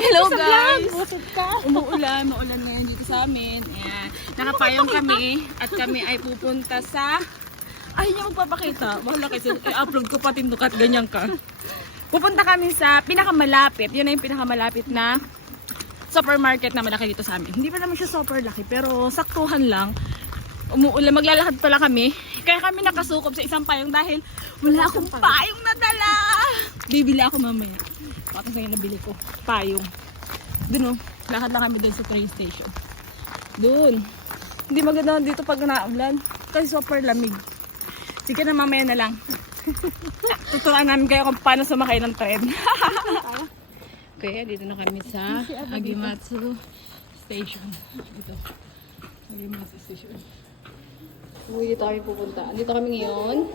Hello guys! Maulan ngayon dito sa amin. Ayan. Nakapayong kami at kami ay pupunta sa... Ay, niya magpapakita. Bahala kasi i-upload ko pa tindukat, ganyan ka. Pupunta kami sa pinakamalapit. Yun na yung pinakamalapit na supermarket na malaki dito sa amin. Hindi pa naman siya super laki pero saktuhan lang. Umuulan, maglalakad pala kami. Kaya kami nakasukob sa isang payong dahil wala akong payong na dala. Bibili ako mamaya. Bakit sa'yo nabili ko? Payong. Doon lakad lang kami doon sa train station. Doon. Hindi maganda dito pag naulan. Kasi super lamig. Sige na, mamaya na lang. Tuturuan namin kayo kung paano sumakay ng tren. Kaya dito na kami sa Agimatsu Station. Dito. Agimatsu Station. Dito kami pupunta. Dito kami ngayon.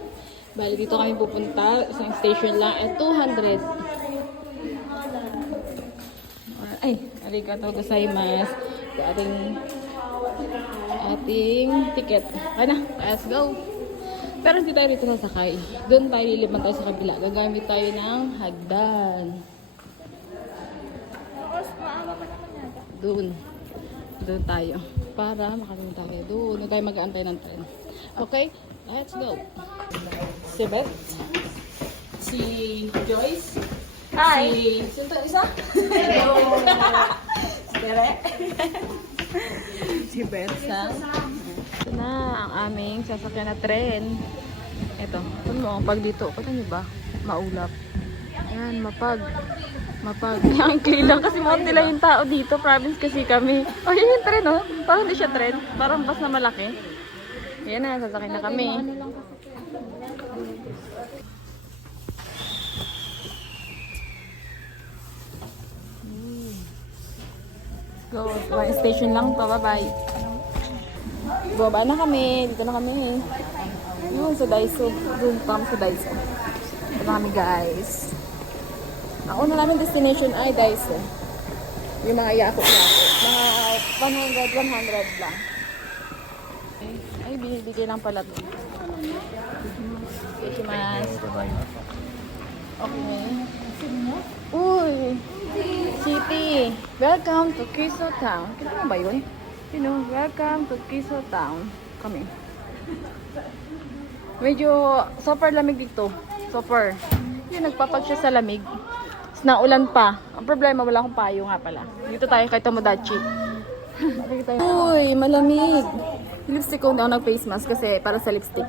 Bali, dito kami pupunta. Isang station lang at 200. Ay, arigatou gozaimasu. Ating ticket. Ano? Let's go! Pero hindi tayo dito sasakay. Doon tayo liliman tayo sa kabila. Gagamit tayo ng hagdan. Doon. Doon tayo. Para makarating tayo. Doon. Doon tayo mag-aantay ng tren. Okay? Let's go. Si Beth. Si Joyce. Hi! Si... Sino isa? Hello! Si Tere. Si Beth. Ito na ang aming sasakyan na tren. Ito. Kung mo, pag dito. Kata niyo ba? Maulap. Ayan, mapag. Ang clean lang kasi mo nila yung tao dito. Province kasi kami. Oh, yun yung tren, oh. Parang hindi siya tren. Parang bus na malaki. Ayan na, sasakyan na kami. Go. One station lang pa. Bye-bye. Baba na kami. Dito na kami. Yun, sa Daiso. Doon pa kami sa Daiso. Dito na kami, guys. Ang una namin destination ay Daiso. Yung mga yako-yako. Mga 100 lang. Ay, binibigay lang pala ito. Ikimasu. Okay. Uy! City! Welcome to Kiso Town. Kita mo ba yun? Welcome to Kiso Town. Kami. Medyo super lamig dito. Super. Yun, nagpapag siya sa lamig. Naulan pa. Ang problema, wala akong payo nga pala. Dito tayo kay Tomodachi. Uy, malamig. Lipstick ko, hindi ako nag-face mask kasi para sa lipstick.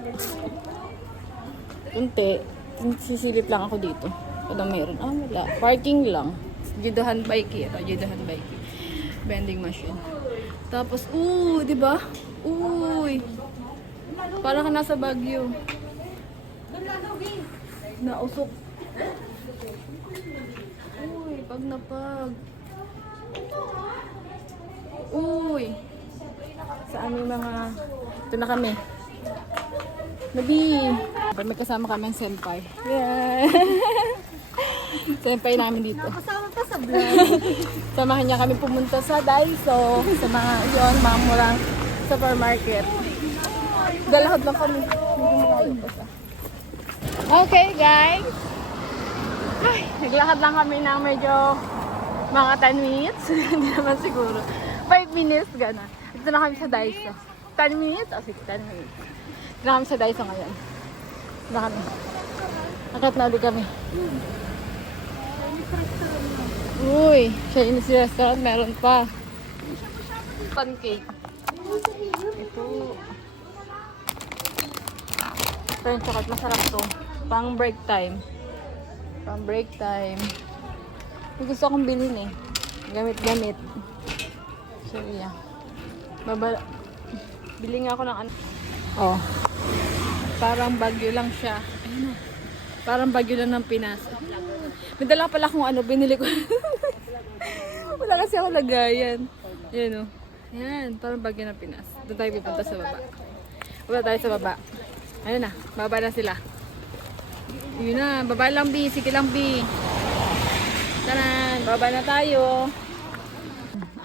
Kunti. Sisilip lang ako dito. Ano meron? Ah, wala. Parking lang. Judohan bike. Ito, Judohan bike. Vending machine. Tapos, di ba? Uy. Para ka nasa Baguio. Nausok. Uy, pag na pag. Uy. Sa aming mga... Ito na kami. Nabi. May kasama kami ang senpai. Yeah. Senpai namin dito. Kasama pa sa vlog. Samahan niya kami pumunta sa Daiso. Sa mga mga murang supermarket. Galahad lang kami. Okay, guys. Ay, naglakad lang kami ng medyo mga 10 minutes. Hindi naman siguro. 5 minutes, gano'n. Dito na kami sa Daiso. 10 minutes? O, sige, 10 minutes. Dito na kami sa Daiso ngayon. Dito na kami. Akit na ulit kami. Uy, Chinese restaurant, meron pa. Pancake. Ito. Ito yung chocolate, masarap to. Pang break time. Pang break time. May gusto akong bilhin eh. Gamit-gamit. So, yeah. Bili nga ako ng ano. Oh. Parang Baguio lang siya. Ayun. Parang Baguio lang ng Pinas. May dala pala kung ano, binili ko. Wala kasi ako lagayan. Yan o. Yan, parang Baguio ng Pinas. Doon tayo pupunta sa baba. Punta tayo sa baba. Ayun na, baba na sila. Yun na, baba lang B, sige lang B. Tanan, baba na tayo.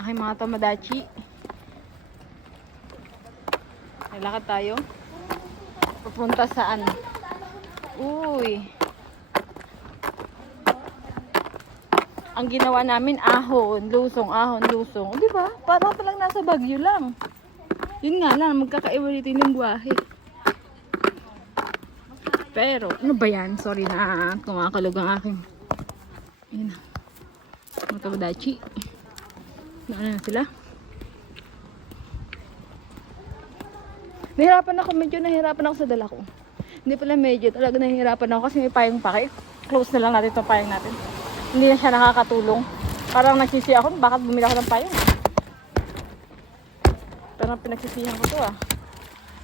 Aking mga Tomodachi. Nalakad tayo. Pupunta saan? Uy. Ang ginawa namin, ahon, lusong. O, di ba? Parang palang nasa Baguio lang. Yun nga lang, magkakaiba dito yung lingwahe. Pero, ano ba yan? Sorry na, kumakalog ang aking. Ayun na. Mga kabadachi. Naano na sila? Medyo nahirapan ako sa dala ko. Hindi pala medyo, talaga nahihirapan ako kasi may payong pa. Close na lang natin itong payong natin. Hindi na siya nakakatulong. Parang nagsisi ako, bakit bumili ako ng payong? Parang pinagsisihan ko to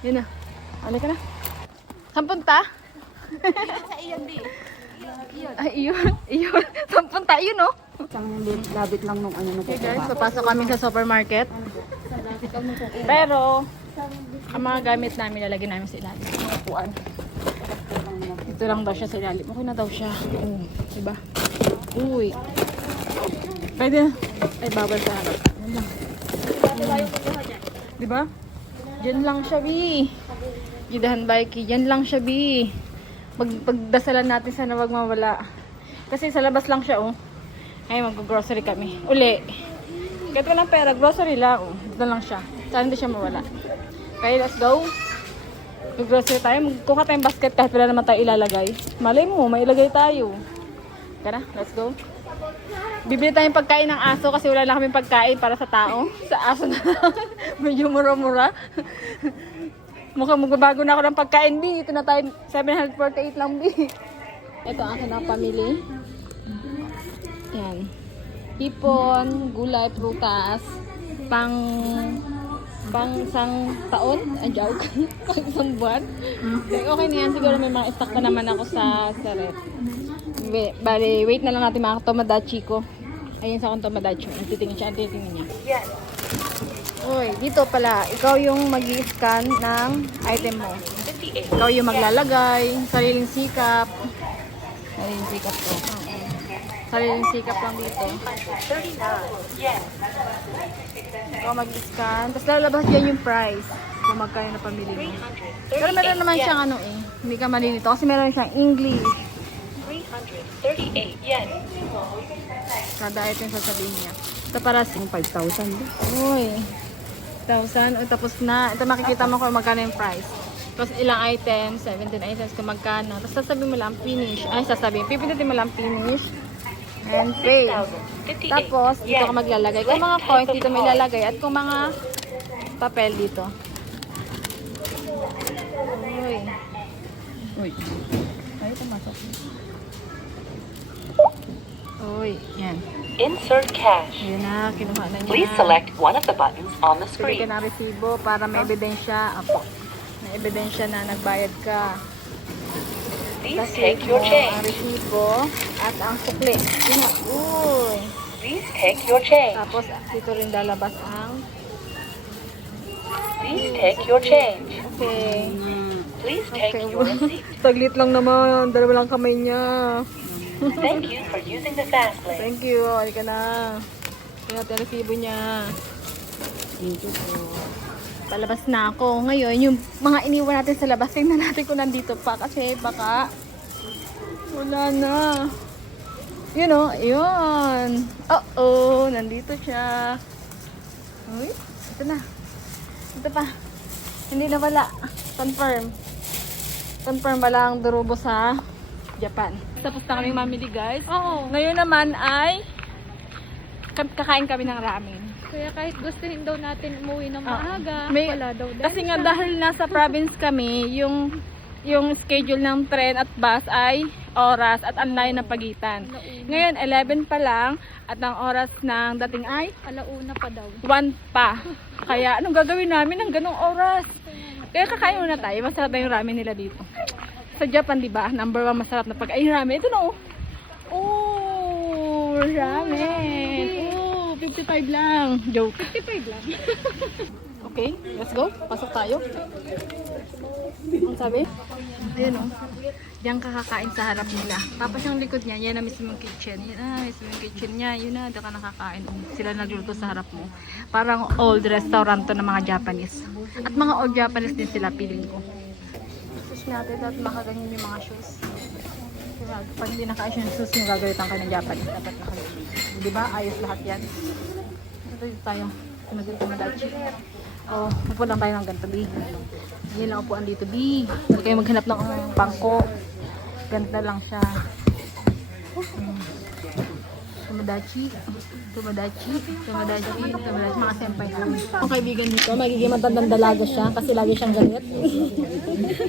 Yun na. Ano ka na? Saan punta? Sa iyan, di. Ay, iyon. Saan punta? Yun, oh. Isang labit lang nung ano. Okay guys, papasok kami sa supermarket. Pero, ang mga gamit namin, lalagyan namin sa ilalim. Mga upuan. Ito lang daw siya sa ilalim. Okay na daw siya. Diba? Uy. Pwede na. Ay, bawal sa harap. Yan lang. Diba? Diyan lang siya, Bi. Judahan Bikey. Yan lang siya, Bi. Pagdasalan natin sana wag mawala. Kasi sa labas lang siya, oh. Ay, mag-grocery kami. Uli. Kahit walang pera, grocery lang, oh. Dito lang siya. Sana hindi siya mawala. Okay, let's go. Mag-grocery tayo. Magkuha tayong basket kahit wala naman tayo ilalagay. Malay mo, may ilagay tayo. Tara, let's go. Bibili tayong pagkain ng aso kasi wala lang kaming pagkain para sa tao. Sa aso na lang. Medyo mura-mura. Mukhang magbabago na ako ng pagkain, B. Ito na tayo, 748 lang, B. Ito ang akin ang pamili. Yan. Hipon, gulay, prutas, pang isang taon, joke, pang isang buwan. Okay na yan, siguro may mga stock pa naman ako sa ref. Bali, wait na lang natin mga tomadachi ko. Ayun sa akong tomadachi. Titingin niya. Yes. Uy, dito pala, ikaw yung mag-i-scan ng item mo. Ikaw yung maglalagay, sariling sikap. Sariling sikap to. Sariling sikap lang dito. 39. Yes. Ikaw mag-scan. Tapos lalabas dyan yung price. Kung magkano na pamili mo. Pero meron naman siyang ano eh. Hindi ka malilito. Kasi meron siyang English. 338. Yes. Kada item sasabihin niya. Ito para 5,000. Uy. 1,000. O tapos na. Ito makikita mo kung magkano yung price. Tapos ilang items. 17 items kung magkano. Tapos sasabihin mo lang finish. Ay sasabihin. Pipindutin mo lang finish. And pay. Tapos, dito ka maglalagay. Kung mga coins, dito may lalagay. At kung mga papel dito. Uy. Uy. Ay, pumasok. Uy, yan. Insert cash. Yan na, kinuha na niya. Please select one of the buttons on the Pili ka screen. ng resibo para may ebidensya. Apo. May ebidensya na nagbayad ka. Please Kasi take your ang change. resibo at ang sukli. Yun na. Uy. Please take your change. Tapos, dito rin lalabas ang Please take your change. okay. Please take Okay. your receipt. Taglit lang naman. Dalawa lang kamay niya. Thank you for using the fast lane. Thank you. Halika na. Tingnan natin ang resibo niya. Thank you po. Palabas na ako. Ngayon, yung mga iniwan natin sa labas, tingnan natin kung nandito pa. Kasi baka wala na. Yun o. Yun. Uh-oh. Nandito siya. Uy. Ito na. Ito pa. Hindi na wala. Confirm. Confirm wala ang durubo sa Japan. Tapos na kami mamili guys. Oo. Ngayon naman ay kakain kami ng ramen. Kaya kahit gustuhin daw natin umuwi ng maaga, May- wala daw dahil Kasi nga dahil nasa province kami, yung schedule ng tren at bus ay oras at ang layo ng pagitan. Ngayon 11 pa lang at ang oras ng dating ay alauna pa daw. 1 pa. Kaya anong gagawin namin ng ganong oras? Kaya kakain muna tayo. Masarap na yung ramen nila dito. Sa Japan, di ba? Number 1 masarap na pagkain ramen. Ito na oh. Oh, ramen. Oh, 55 lang. Joke. 55 lang. Okay, let's go. Pasok tayo. Ang sabi? Ayun o. Diyan kakakain sa harap nila. Tapos yung likod niya, yan na mismo yung kitchen. Yan na, mismo yung kitchen niya. Yun na, doon ka nakakain. Sila nagluto sa harap mo. Parang old restaurant to ng mga Japanese. At mga old Japanese din sila, feeling ko. Shoes natin at makaganyan yung mga shoes. Pag hindi naka-ayos yung shoes nyo, gagalitan kayo ng Japanese. Dapat naka-shoes. Di ba? Ayos lahat yan. Ito dito tayo. Tumagin Tomodachi. Oh, pupunta tayo ng ganito, B. Yan lang upuan dito, B. Huwag kayo maghanap ng bangko. Ganda lang siya. Tomodachi. Tomodachi. Tomodachi. Tomodachi. Mga senpai ko. Ang kaibigan dito, magiging matandang dalaga siya kasi lagi siyang galit.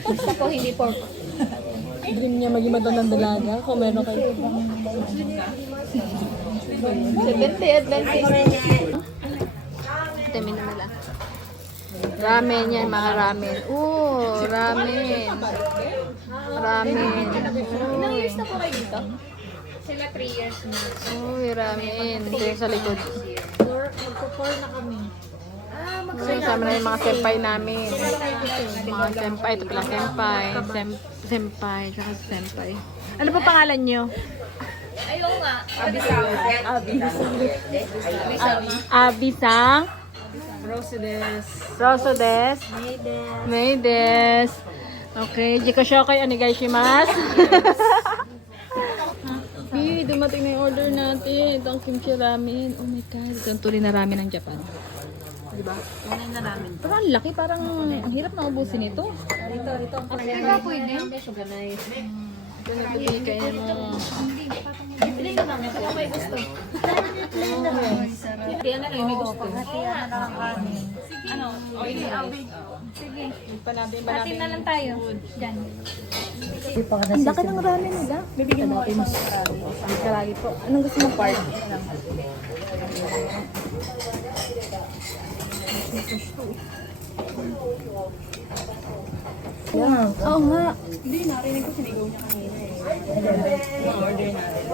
Basta po, hindi pork. Dream niya maging matandang dalaga kung meron kayo. 70 Adventist. Ito, minum nila. Ramen yan, mga ramen. Oo, ramen. Ramen. Ilang years na po kayo dito? Sila 3 years na. Uy, ramen. Ito yung sa likod. Magpo-4 na kami. So, kasama na yung mga senpai namin. Mga senpai. Ito pala senpai. Senpai. Tsaka senpai. Ano pa pangalan nyo? Ayaw nga. Abisang. Rosodes. Maydes. Okay. Jiko shokai onegaishimasu. Hey, dumating na yung order natin. Ito ang kimchi ramen. Oh my God. Ito ang tuloy na ramen ng Japan. Diba? Tunay na ramen. Pero ang laki. Parang ang hirap na ubusin ito. Diba pwede? Ito na pili kayo mo. Play na lang. Kaya may gusto. Kaya na lang may gusto. Ano? Oily rice. Sige. Hatin na lang tayo. Diyan. Ang laki ng ramen nila. Bibigyan mo natin. Karagi po. Anong gusto mong part? Wow. Oo nga. Hindi, narinig ko sinigaw niya kanina eh. Order natin.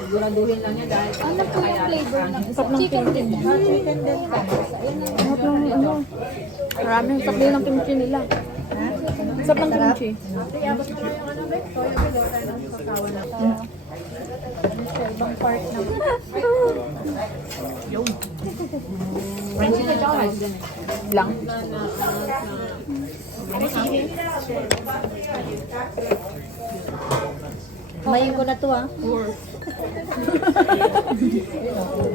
Siguraduhin lang niya dahil Ano po yung flavor ng isa? Chicken din. chicken din. Sarap ng ano. Maraming sakli ng kimchi nila. Sarap ng kimchi. Ibang part na. Crunchy na tsaka rice. Lang. Mayin ko na to ah.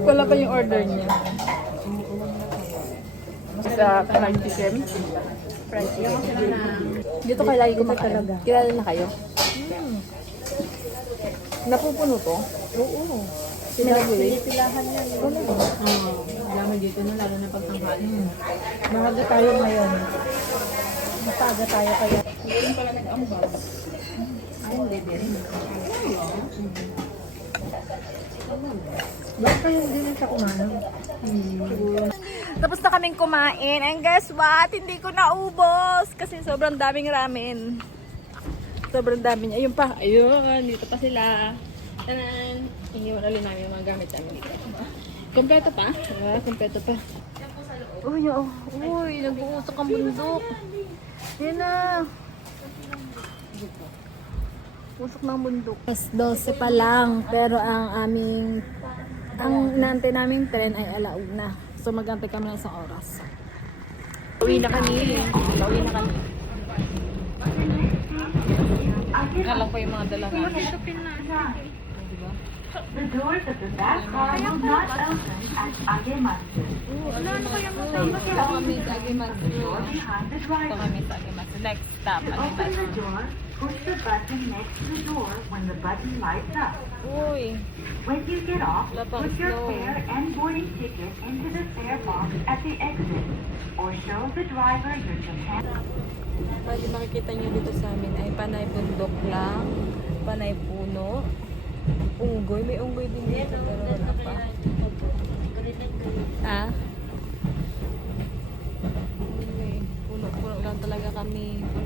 Wala pa yung order niya. Sa fried chicken. Dito kayo lagi kumakain. Kilala na kayo? Napupuno to? Oo. Pinipilahan yan. Dami dito na lalo na pagtanghali. Mahaga tayo ngayon. Mapaga tayo kaya. Ngayon pala nag-ambag. Ay, hindi din. Bakit kayo hindi na siya kumain? Tapos na kaming kumain. And guess what? Hindi ko naubos. Kasi sobrang daming ramen. Sobrang dami niya. Ayun pa. Ayun. Dito pa sila. Tanan. Iniwan ulit namin yung mga gamit namin dito. Kompleto pa? Kompleto pa. Uy, oh. Uy, nag-uusok ang bundok. Yan na. Usok ng bundok. 12 pa lang. Pero ang inaantay naming tren ay alaog na. So mag-antay kami ng isang oras. Uwi na kami. Uwi na kami. Alam ko yung mga dala namin. Diba? The doors of the back car will not open at Agemasu. Ito kami sa Agimatsu. Behind the Ito driver. kami sa Agimatsu. Next stop, To open the Agimatsu. door, push the button next to the door when the button lights up. Uy. When you get off, Lapang put your snow. fare and boarding ticket into the fare box at the exit, or show the driver your Japan. Pwede makikita nyo dito sa amin ay panay bundok lang, panay puno, unggoy. May unggoy din dito pero wala pa. Unggoy. Puno lang talaga kami. Puno